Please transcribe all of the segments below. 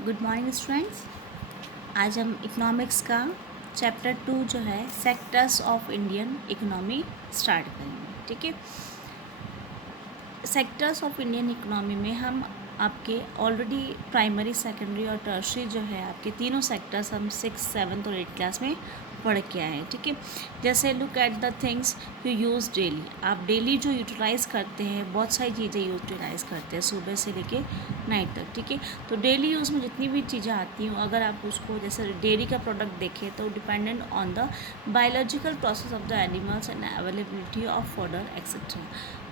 Good morning students. आज हम economics का चैप्टर 2 जो है sectors of Indian economy start करेंगे। ठीक है, सेक्टर्स ऑफ इंडियन इकोनॉमी में हम आपके ऑलरेडी प्राइमरी, सेकेंडरी और टर्शरी जो है आपके तीनों सेक्टर्स हम 6, 7 और 8 क्लास में पढ़ के आए हैं। ठीक है, जैसे look at the things you use daily. आप डेली जो यूटिलाइज़ करते हैं, बहुत सारी चीज़ें यूटिलाइज़ करते हैं सुबह से लेके नाइट तक। ठीक है, तो डेली यूज़ में जितनी भी चीज़ें आती हैं, अगर आप उसको जैसे डेयरी का प्रोडक्ट देखें तो dependent on the biological process of the animals and availability of fodder etcetera.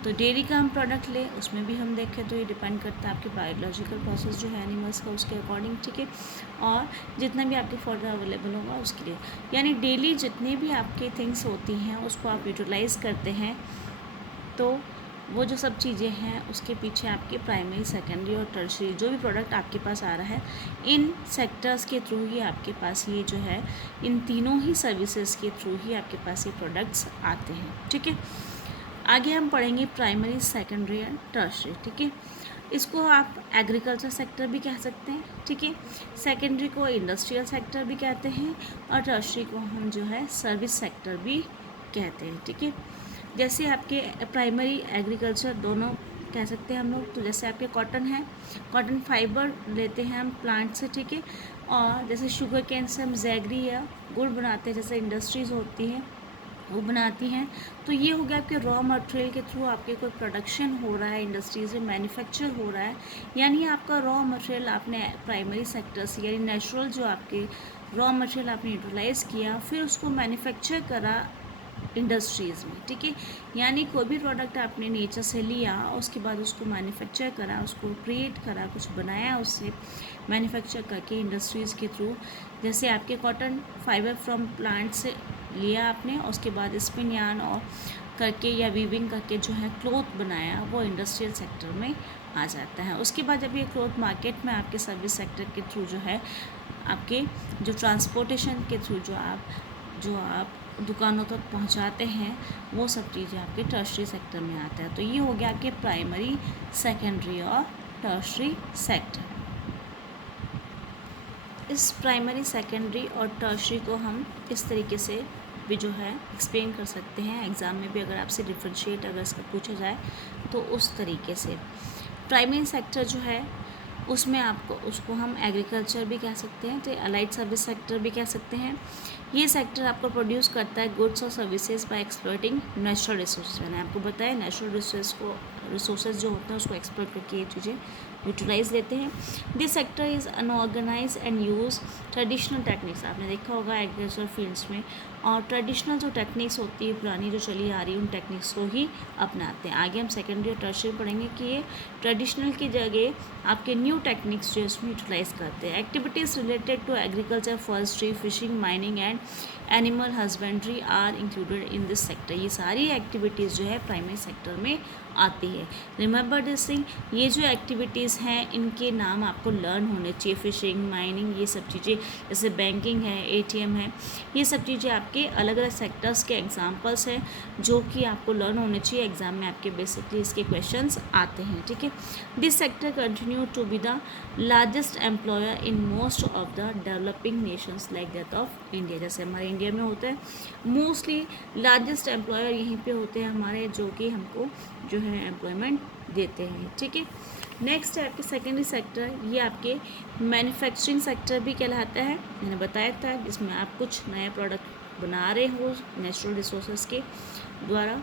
तो डेयरी का हम प्रोडक्ट लें, उसमें भी हम देखें तो ये डिपेंड करता है आपके बायोलॉजिकल प्रोसेस जो है एनिमल्स का, उसके अकॉर्डिंग। ठीक है, और जितना भी आपके फॉडर अवेलेबल होगा उसके लिए, यानी डेली जितनी भी आपकी थिंग्स होती हैं उसको आप यूटिलाइज़ करते हैं। तो वो जो सब चीज़ें हैं उसके पीछे आपके प्राइमरी, सेकेंडरी और टर्शरी जो भी प्रोडक्ट आपके पास आ रहा है, इन सेक्टर्स के थ्रू ही आपके पास ये जो है, इन तीनों ही सर्विसेज के थ्रू ही आपके पास ये प्रोडक्ट्स आते हैं। ठीक है, आगे हम पढ़ेंगे प्राइमरी, सेकेंडरी एंड टर्शरी। ठीक है, इसको आप एग्रीकल्चर सेक्टर भी कह सकते हैं। ठीक है, सेकेंडरी को इंडस्ट्रियल सेक्टर भी कहते हैं और टर्शरी को हम जो है सर्विस सेक्टर भी कहते हैं। ठीक है, जैसे आपके प्राइमरी, एग्रीकल्चर दोनों कह सकते हैं हम लोग। तो जैसे आपके कॉटन है, कॉटन फाइबर लेते हैं हम प्लांट से। ठीक है, और जैसे शुगर केन से हम जैगरी या गुड़ बनाते हैं, जैसे इंडस्ट्रीज़ होती हैं वो बनाती हैं। तो ये हो गया आपके रॉ मटेरियल के थ्रू आपके कोई प्रोडक्शन हो रहा है, इंडस्ट्रीज में मैन्युफैक्चर हो रहा है, यानी आपका रॉ मटेरियल आपने प्राइमरी सेक्टर से, यानी नेचुरल जो आपके रॉ मटेरियल आपने यूटिलाइज़ किया, फिर उसको मैन्युफैक्चर करा इंडस्ट्रीज़ में। ठीक है, यानी कोई भी प्रोडक्ट आपने नेचर से लिया, उसके बाद उसको मैन्युफैक्चर करा, उसको क्रिएट करा, कुछ बनाया, उससे मैन्युफैक्चर करके इंडस्ट्रीज़ के थ्रू। जैसे आपके कॉटन फाइबर फ्रॉम प्लांट से लिया आपने, उसके बाद स्पिन यार्न और करके या वीविंग करके जो है क्लॉथ बनाया, वो इंडस्ट्रियल सेक्टर में आ जाता है। उसके बाद जब ये क्लॉथ मार्केट में आपके सर्विस सेक्टर के थ्रू जो है, आपके जो ट्रांसपोर्टेशन के थ्रू जो आप दुकानों तक पहुंचाते हैं, वो सब चीज़ें आपके टर्शरी सेक्टर में आता है। तो ये हो गया आपके प्राइमरी, सेकेंडरी और टर्शरी सेक्टर। इस प्राइमरी, सेकेंडरी और टर्शरी को हम इस तरीके से भी जो है एक्सप्लेन कर सकते हैं एग्ज़ाम में भी, अगर आपसे डिफ्रेंशिएट अगर इसका पूछा जाए तो उस तरीके से। प्राइमरी सेक्टर जो है उसमें आपको, उसको हम एग्रीकल्चर भी कह सकते हैं, तो अलाइड सर्विस सेक्टर भी कह सकते हैं। ये सेक्टर आपको प्रोड्यूस करता है गुड्स और services by exploiting natural resource. मैंने आपको बताया नेचुरल रिसोर्सेज जो होते हैं उसको एक्सप्लॉइट करके ये चीज़ें यूटिलाइज लेते हैं। This sector is unorganise and use traditional techniques. आपने देखा होगा एग्रीकल्चर फील्ड्स में, और ट्रेडिशनल जो टेक्निक्स होती है पुरानी जो चली आ रही है, उन टेक्निक्स को ही अपनाते हैं। आगे हम सेकेंडरी और टर्शरी पढ़ेंगे कि ये ट्रेडिशनल की जगह आपके न्यू टेक्निक्स जो है उसमें यूटिलाइज करते हैं। Activities related to agriculture, forestry, fishing, mining and animal husbandry are included in this sector. ये सारी एक्टिविटीज़ जो है प्राइमरी सेक्टर में आती है। रिमेंबर दिस थिंग, ये जो एक्टिविटीज़ हैं इनके नाम आपको लर्न होने चाहिए। फिशिंग, माइनिंग, ये सब चीज़ें, जैसे बैंकिंग है, एटीएम है, ये सब चीज़ें आपके अलग अलग सेक्टर्स के एग्जांपल्स हैं जो कि आपको लर्न होने चाहिए। एग्जाम में आपके बेसिकली इसके क्वेश्चंस आते हैं। ठीक है, this sector continue to be the largest employer in most of the developing nations like that of India. जैसे हमारे इंडिया में होता है, मोस्टली लार्जेस्ट एम्प्लॉयर यहीं पे होते हैं हमारे, जो कि हमको जो है एम्प्लॉयमेंट देते हैं। ठीक है, नेक्स्ट है आपके सेकेंडरी सेक्टर। ये आपके मैन्युफैक्चरिंग सेक्टर भी कहलाता है, मैंने बताया था, जिसमें आप कुछ नए प्रोडक्ट बना रहे हो नेचुरल रिसोर्सेज के द्वारा।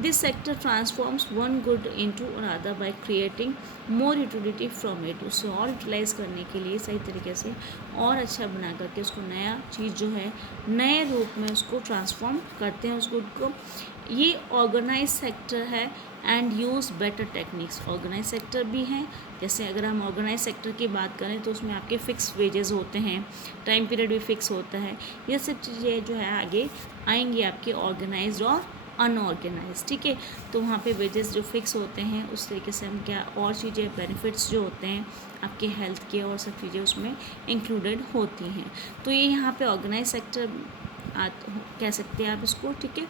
This sector transforms one good into another by creating more utility from it. उससे और यूटिलाइज करने के लिए, सही तरीके से और अच्छा बना करके उसको नया चीज़ जो है नए रूप में उसको ट्रांसफॉर्म करते हैं उस गुड को। ये ऑर्गेनाइज सेक्टर है and use better techniques. Organise sector भी हैं, जैसे अगर हम ऑर्गेनाइज सेक्टर की बात करें तो उसमें आपके फ़िक्स वेजेस होते हैं, टाइम पीरियड भी फिक्स होता है। ये सब चीज़ें जो है आगे आएंगी आपके ऑर्गेनाइज्ड और अनऑर्गेनाइज। ठीक है, तो वहाँ पे वेजेस जो फिक्स होते हैं, उस तरीके से हम क्या और चीज़ें, बेनिफिट्स जो होते हैं आपके हेल्थ के और सब चीज़ें उसमें इंक्लूडेड होती हैं। तो ये यहाँ पे ऑर्गेनाइज सेक्टर कह सकते हैं आप इसको। ठीक है,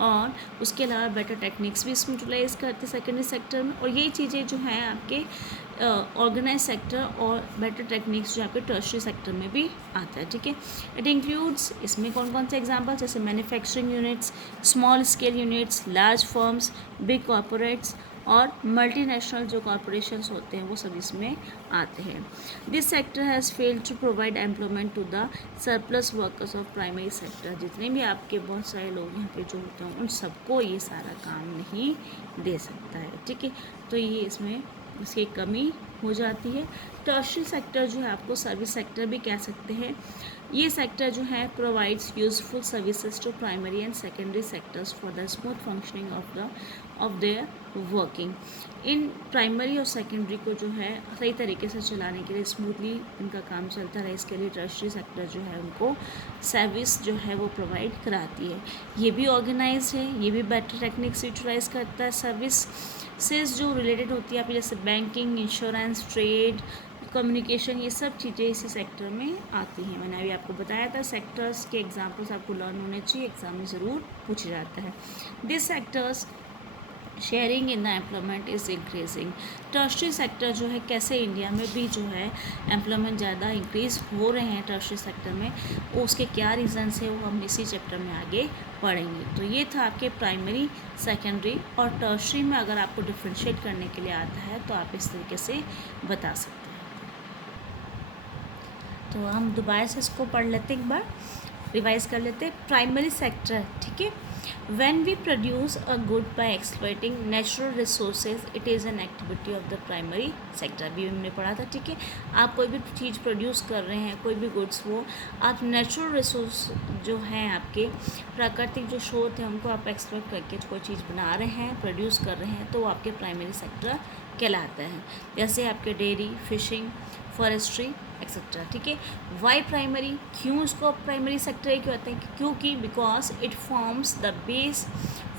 और उसके अलावा बेटर टेक्निक्स भी इसमें यूटिलाइज करते हैं सेकेंडरी सेक्टर में। और ये चीज़ें जो हैं आपके ऑर्गेनाइज सेक्टर और बेटर टेक्निक्स जो आपके टर्शरी सेक्टर में भी आता है, ठीक है। इट इंक्लूड्स, इसमें कौन कौन से एग्जांपल, जैसे manufacturing units, small scale units, large firms, big corporates और मल्टीनेशनल जो कॉरपोरेशंस होते हैं वो सब इसमें आते हैं। This sector has failed to provide employment to the surplus workers of primary sector. जितने भी आपके बहुत सारे लोग यहाँ पे जो होते हैं उन सबको ये सारा काम नहीं दे सकता है, ठीक है। तो ये इसमें इसकी कमी हो जाती है। टर्शरी सेक्टर जो है आपको सर्विस सेक्टर भी कह सकते हैं। ये सेक्टर जो है provides useful services to primary and secondary sectors for the smooth functioning of their working. इन प्राइमरी और सेकेंडरी को जो है सही तरीके से चलाने के लिए, स्मूथली इनका काम चलता रहे, इसके लिए टर्शरी सेक्टर जो है उनको सर्विस जो है वो प्रोवाइड कराती है। ये भी ऑर्गेनाइज है, ये भी बेटर टेक्निक्स यूटिलाइज करता है। सर्विस से जो रिलेटेड होती है आपकी, जैसे बैंकिंग, इंश्योरेंस, ट्रेड, कम्युनिकेशन, ये सब चीज़ें इसी सेक्टर में आती हैं। मैंने अभी आपको बताया था सेक्टर्स के एग्जांपल्स आपको लर्न होने चाहिए, एग्जाम में ज़रूर पूछा जाता है। This sectors sharing in the employment is increasing. Tertiary sector जो है कैसे इंडिया में भी जो है एम्प्लॉयमेंट ज़्यादा इंक्रीज़ हो रहे हैं टर्शरी सेक्टर में, उसके क्या रीज़न्स है वो हम इसी चैप्टर में आगे पढ़ेंगे। तो ये था आपके प्राइमरी, सेकेंडरी और टर्शरी में अगर आपको डिफ्रेंशिएट करने के लिए आता है तो आप इस तरीके से बता सकते हैं। तो हम दोबारा से इसको पढ़ लेते एक बार, रिवाइज कर लेते हैं। प्राइमरी सेक्टर, ठीक है। When we produce a good by exploiting natural resources, it is an activity of the primary sector। अभी हमने पढ़ा था, ठीक है। आप कोई भी चीज़ प्रोड्यूस कर रहे हैं, कोई भी गुड्स, वो आप नेचुरल रिसोर्स जो हैं आपके प्राकृतिक जो स्रोत हैं उनको आप एक्सप्लोइट करके कोई चीज़ बना रहे हैं, प्रोड्यूस कर रहे हैं, तो वो आपके प्राइमरी सेक्टर कहलाता है। जैसे आपके डेयरी, फिशिंग, फॉरेस्ट्री एक्सेट्रा, ठीक है। वाई प्राइमरी, क्यों इसको प्राइमरी सेक्टर क्यों कहते हैं? क्योंकि because it forms the base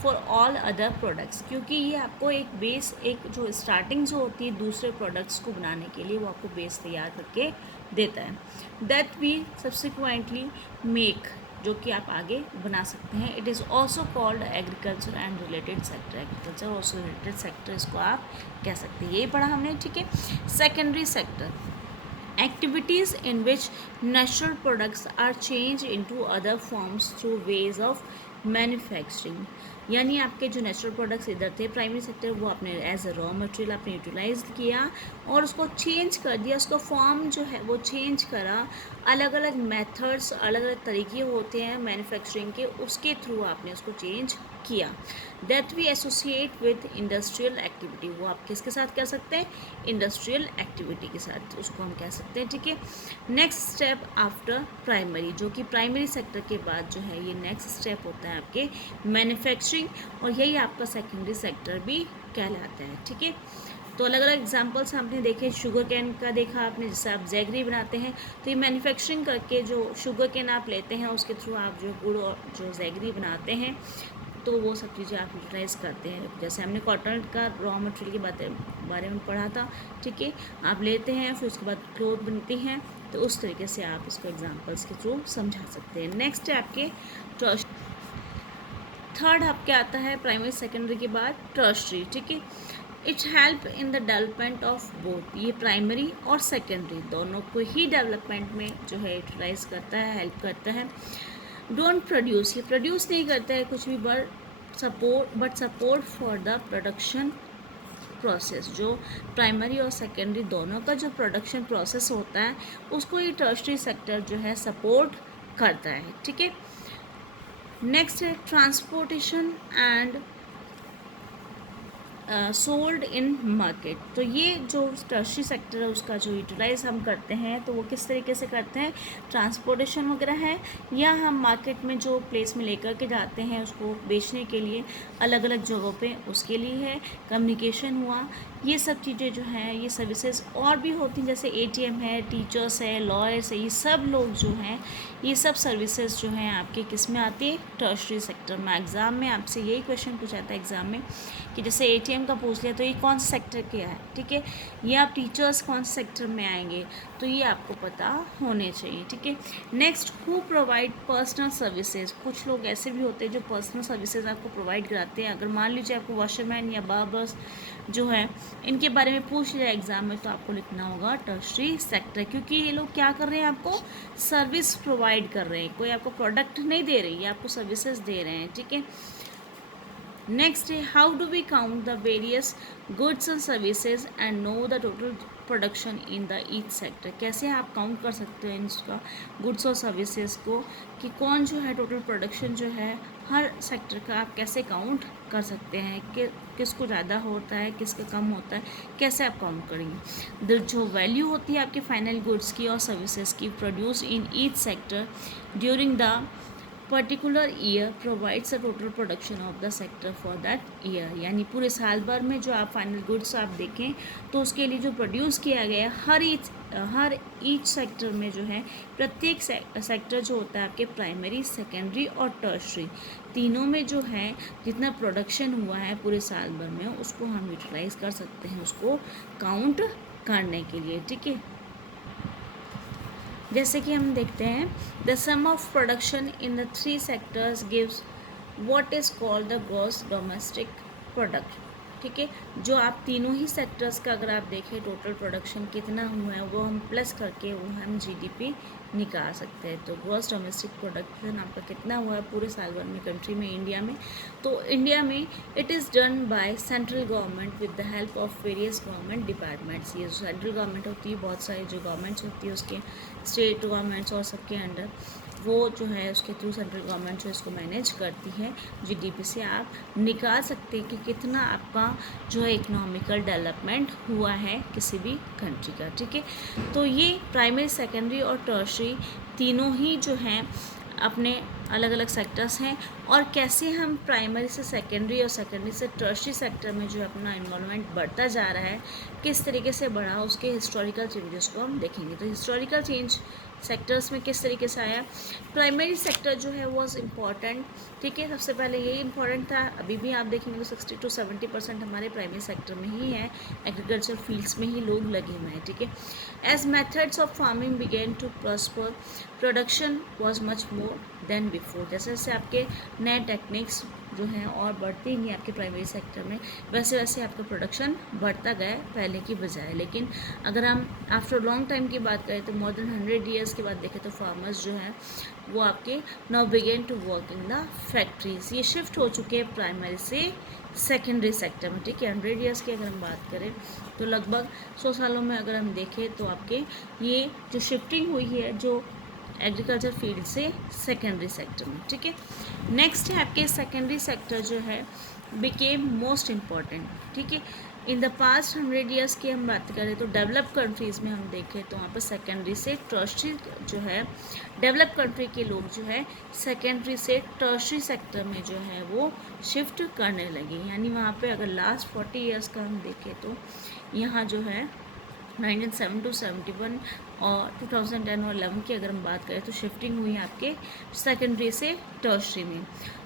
for all other products. क्योंकि ये आपको एक बेस, एक जो स्टार्टिंग जो होती है दूसरे प्रोडक्ट्स को बनाने के लिए, वो आपको बेस तैयार करके देता है। दैट वी सब्सिक्वेंटली मेक, जो कि आप आगे बना सकते हैं। It is also called agriculture and related sector. Agriculture और रिलेटेड सेक्टर इसको आप कह सकते हैं। यही पढ़ा हमने, ठीक है। Secondary sector, activities in which natural products are changed into other forms through ways of manufacturing। यानी आपके जो नेचुरल प्रोडक्ट्स इधर थे प्राइमरी सेक्टर, वो आपने एज अ रॉ मटेरियल आपने यूटिलाइज किया और उसको चेंज कर दिया, उसका फॉर्म जो है वो चेंज करा। अलग अलग मेथड्स, अलग अलग तरीके होते हैं मैन्युफैक्चरिंग के, उसके थ्रू आपने उसको चेंज किया। That we associate with industrial activity, वो आप किसके साथ कह सकते हैं? इंडस्ट्रियल एक्टिविटी के साथ उसको हम कह सकते हैं, ठीक है। नेक्स्ट स्टेप आफ्टर प्राइमरी, जो कि प्राइमरी सेक्टर के बाद जो है ये नेक्स्ट स्टेप होता है आपके मैन्युफैक्चरिंग, और यही आपका सेकेंडरी सेक्टर भी कहलाता है, ठीक है। तो अलग अलग एग्जांपल्स आपने देखे, शुगर कैन का देखा आपने, जिससे आप जैगरी बनाते हैं, तो ये मैन्युफैक्चरिंग करके जो शुगर कैन आप लेते हैं उसके थ्रू आप जो गुड़ और जो जैगरी बनाते हैं, तो वो सब चीज़ें आप यूटिलाइज़ करते हैं। जैसे हमने कॉटन का रॉ मटेरियल के बारे में पढ़ा था, ठीक है। आप लेते हैं, फिर उसके बाद क्लोथ बनती हैं, तो उस तरीके से आप इसको एग्जांपल्स के थ्रू समझा सकते हैं। नेक्स्ट है आपके थर्ड आपके आता है प्राइमरी सेकेंडरी के बाद टर्शरी, ठीक है। It's help in the development of both, ये प्राइमरी और सेकेंडरी दोनों को ही डेवलपमेंट में जो है यूटिलाइज करता है, हेल्प करता है। डोंट प्रोड्यूस, ये प्रोड्यूस नहीं करता है कुछ भी, but support for the production process. जो प्राइमरी और सेकेंडरी दोनों का जो प्रोडक्शन प्रोसेस होता है उसको ये टर्शरी सेक्टर जो है सपोर्ट करता है, ठीक है। नेक्स्ट है transportation and sold in market. तो ये जो टर्शरी सेक्टर है उसका जो यूटिलाइज हम करते हैं तो वो किस तरीके से करते हैं? ट्रांसपोर्टेशन वगैरह है, या हम मार्केट में जो प्लेस में लेकर के जाते हैं उसको बेचने के लिए अलग अलग जगहों पे, उसके लिए है। कम्युनिकेशन हुआ, ये सब चीज़ें जो हैं ये सर्विसेज और भी होती हैं, जैसे ATM है, टीचर्स है, लॉयर्स है, ये सब लोग जो हैं ये सब सर्विसेज जो हैं आपके किस में आती है? टर्शरी सेक्टर में। एग्ज़ाम में आपसे यही क्वेश्चन पूछा था एग्ज़ाम में कि जैसे ATM का पूछ लिया तो ये कौन सा सेक्टर क्या है, ठीक है। ये आप टीचर्स कौन से सेक्टर में आएंगे, तो ये आपको पता होने चाहिए, ठीक है। Next, who provide personal services. कुछ लोग ऐसे भी होते हैं जो पर्सनल सर्विसेज आपको प्रोवाइड कराते हैं। अगर मान लीजिए आपको वॉशरमैन या बार्बर्स जो है इनके बारे में पूछ लिया एग्ज़ाम में, तो आपको लिखना होगा टर्शरी सेक्टर, क्योंकि ये लोग क्या कर रहे हैं, आपको सर्विस प्रोवाइड कर रहे हैं, कोई आपको प्रोडक्ट नहीं दे रही है, आपको सर्विसेज दे रहे हैं, ठीक है। नेक्स्ट है how do we count the various goods and services and know the total production in the each sector. कैसे आप काउंट कर सकते हैं इसका गुड्स और सर्विसेज को, कि कौन जो है टोटल प्रोडक्शन जो है हर सेक्टर का आप कैसे काउंट कर सकते हैं, कि किसको ज़्यादा होता है किसका कम होता है, कैसे आप काउंट करेंगे। जो वैल्यू होती है आपके फाइनल गुड्स की और सर्विसेज की produce in each sector during the particular year provides a total production of the sector for that year, यानी पूरे साल भर में जो आप फाइनल गुड्स आप देखें तो उसके लिए जो प्रोड्यूस किया गया हर ईच सेक्टर में जो है, प्रत्येक सेक्टर जो होता है आपके प्राइमरी, सेकेंडरी और टर्शरी तीनों में जो है जितना प्रोडक्शन हुआ है पूरे साल भर में, उसको हम यूटिलाइज कर सकते हैं उसको काउंट करने के लिए, ठीक है। जैसे कि हम देखते हैं the sum of production in the 3 sectors gives what is called the gross domestic product, ठीक है। जो आप तीनों ही सेक्टर्स का अगर आप देखें टोटल प्रोडक्शन कितना हुआ है वो हम प्लस करके वो हम जीडीपी निकाल सकते हैं। तो ग्रॉस डोमेस्टिक प्रोडक्शन आपका कितना हुआ है पूरे साल भर में कंट्री में, इंडिया में, तो इंडिया में it is done by central government with the help of various government departments. ये सेंट्रल गवर्नमेंट होती है, बहुत सारी जो गवर्नमेंट्स होती है उसके स्टेट गवर्नमेंट्स और सबके अंडर वो जो है उसके थ्रू सेंट्रल गवर्नमेंट जो इसको मैनेज करती है। जीडीपी से आप निकाल सकते हैं कि कितना आपका जो है इकोनॉमिकल डेवलपमेंट हुआ है किसी भी कंट्री का, ठीक है। तो ये प्राइमरी, सेकेंडरी और टर्शरी तीनों ही जो हैं अपने अलग अलग सेक्टर्स हैं, और कैसे हम प्राइमरी से सेकेंडरी और सेकेंडरी से टर्शरी सेक्टर में जो अपना इन्वॉल्वमेंट बढ़ता जा रहा है, किस तरीके से बढ़ा, उसके हिस्टोरिकल चेंजेस को हम देखेंगे। तो हिस्टोरिकल चेंज सेक्टर्स में किस तरीके से आया, प्राइमरी सेक्टर जो है वॉज इम्पॉर्टेंट, ठीक है। सबसे पहले यही इम्पॉर्टेंट था, अभी भी आप देखेंगे तो 60 to 70% हमारे प्राइमरी सेक्टर में ही है, एग्रीकल्चर फील्ड्स में ही लोग लगे हुए हैं, ठीक है। As methods of farming began to prosper production was much more than before. जैसे जैसे आपके नए टेक्निक्स जो हैं और बढ़ते ही आपके प्राइमरी सेक्टर में, वैसे वैसे आपका प्रोडक्शन बढ़ता गया पहले की बजाय। लेकिन अगर हम आफ्टर लॉन्ग टाइम की बात करें तो मोर देन 100 ईयर्स के बाद देखें तो फार्मर्स जो हैं वो आपके now began to work in the factories. ये शिफ्ट हो चुके हैं प्राइमरी से सेकेंडरी सेक्टर में, ठीक है। 100 ईयर्स की अगर हम बात करें तो लगभग 100 सालों में अगर हम देखें तो आपके ये जो शिफ्टिंग हुई है जो एग्रीकल्चर फील्ड से सेकेंडरी सेक्टर में, ठीक है। नेक्स्ट है आपके सेकेंडरी सेक्टर जो है बिकेम मोस्ट इम्पॉर्टेंट, ठीक है। इन द पास्ट 100 ईयर्स की हम बात करें तो डेवलप कंट्रीज़ में हम देखें तो वहाँ पर सेकेंडरी से टर्शरी जो है, डेवलप कंट्री के लोग जो है सेकेंडरी से टर्शरी सेक्टर में जो है वो शिफ्ट करने लगे। यानी वहाँ पे अगर लास्ट 40 ईयर्स का हम देखें तो यहाँ जो है 1970 to 71 और 2010 और 11 की अगर हम बात करें तो शिफ्टिंग हुई है आपके सेकेंडरी से टर्शरी में।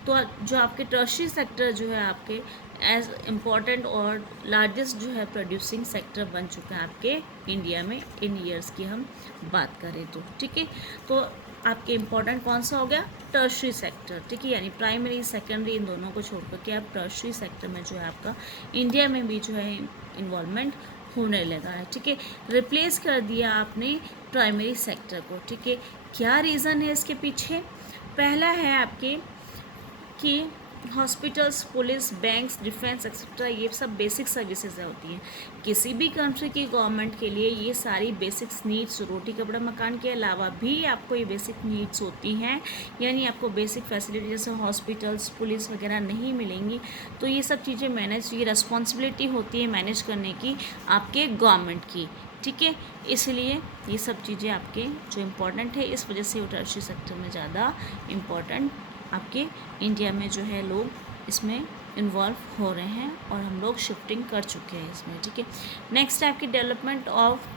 तो जो आपके टर्शरी सेक्टर जो है आपके एज इम्पॉर्टेंट और लार्जेस्ट जो है प्रोड्यूसिंग सेक्टर बन चुका है आपके इंडिया में इन ईयर्स की हम बात करें तो, ठीक है। तो आपके इम्पॉर्टेंट कौन सा हो गया, टर्शरी सेक्टर, ठीक है। यानी प्राइमरी, सेकेंडरी इन दोनों को छोड़ करके आप टर्शरी सेक्टर में जो है आपका इंडिया में भी जो है इन्वॉल्वमेंट होने लगा है, ठीक है। रिप्लेस कर दिया आपने प्राइमरी सेक्टर को, ठीक है। क्या रीज़न है इसके पीछे, पहला है आपके कि hospitals, police, banks, defence etcetera ये सब बेसिक सर्विसेज होती हैं किसी भी कंट्री की गवर्नमेंट के लिए। ये सारी बेसिक्स नीड्स, रोटी कपड़ा मकान के अलावा भी आपको ये बेसिक नीड्स होती हैं, यानी आपको बेसिक फैसिलिटी जैसे हॉस्पिटल्स, पुलिस वगैरह नहीं मिलेंगी। तो ये सब चीज़ें मैनेज, ये रिस्पॉन्सिबिलिटी होती है मैनेज करने की आपके गवर्नमेंट की, ठीक है। इसलिए ये सब चीज़ें आपके जो इम्पोर्टेंट है, इस वजह से टर्शरी सेक्टर में ज़्यादा इम्पोर्टेंट आपके इंडिया में जो है लोग इसमें इन्वॉल्व हो रहे हैं और हम लोग शिफ्टिंग कर चुके हैं इसमें, ठीक है। नेक्स्ट है आपकी development of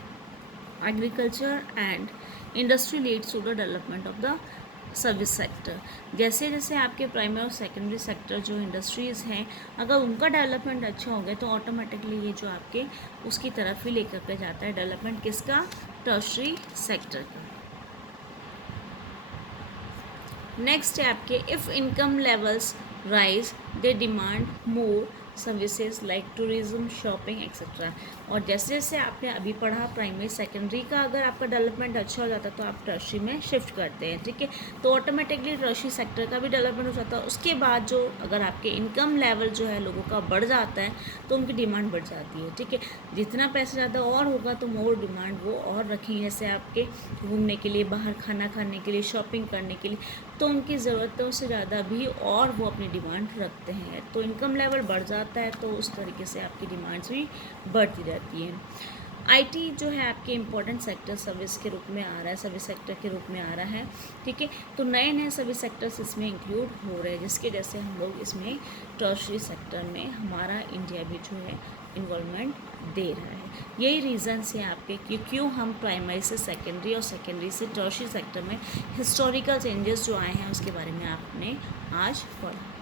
agriculture and industry leads to the development of the service sector. जैसे जैसे आपके प्राइमरी और सेकेंडरी सेक्टर जो इंडस्ट्रीज़ हैं, अगर उनका डेवलपमेंट अच्छा हो गया तो ऑटोमेटिकली ये जो आपके उसकी तरफ ही लेकर के जाता है डेवलपमेंट किसका, टर्शरी सेक्टर का। नेक्स्ट है आपके if income levels rise they demand more services like tourism, shopping etcetera. और जैसे जैसे आपने अभी पढ़ा प्राइमरी सेकेंडरी का, अगर आपका डेवलपमेंट अच्छा हो जाता है तो आप टर्शरी में शिफ्ट करते हैं, ठीक है। तो ऑटोमेटिकली टर्शरी सेक्टर का भी डेवलपमेंट हो जाता है। उसके बाद जो अगर आपके इनकम लेवल जो है लोगों का बढ़ जाता है तो उनकी डिमांड बढ़ जाती है, ठीक है। जितना पैसा ज़्यादा और होगा तो मोर डिमांड वो और रखेंगे, जैसे आपके घूमने के लिए, बाहर खाना खाने के लिए, शॉपिंग करने के लिए, तो उनकी ज़रूरतों से ज़्यादा भी और वो अपनी डिमांड रखते हैं। तो इनकम लेवल बढ़ जाता है तो उस तरीके से आपकी डिमांड्स भी बढ़ती रहती हैं। आईटी जो है आपके इम्पोर्टेंट सेक्टर सर्विस के रूप में आ रहा है, सर्विस सेक्टर के रूप में आ रहा है, ठीक है। तो नए नए सर्विस सेक्टर्स इसमें इंक्लूड हो रहे हैं, जिसके जैसे हम लोग इसमें टर्शरी सेक्टर में हमारा इंडिया भी जो है इन्वॉल्वमेंट दे रहा है। यही रीज़न्स हैं आपके कि क्यों हम प्राइमरी से सेकेंडरी और सेकेंडरी से टर्शरी सेक्टर में हिस्टोरिकल चेंजेस जो आए हैं उसके बारे में आपने आज पढ़ा।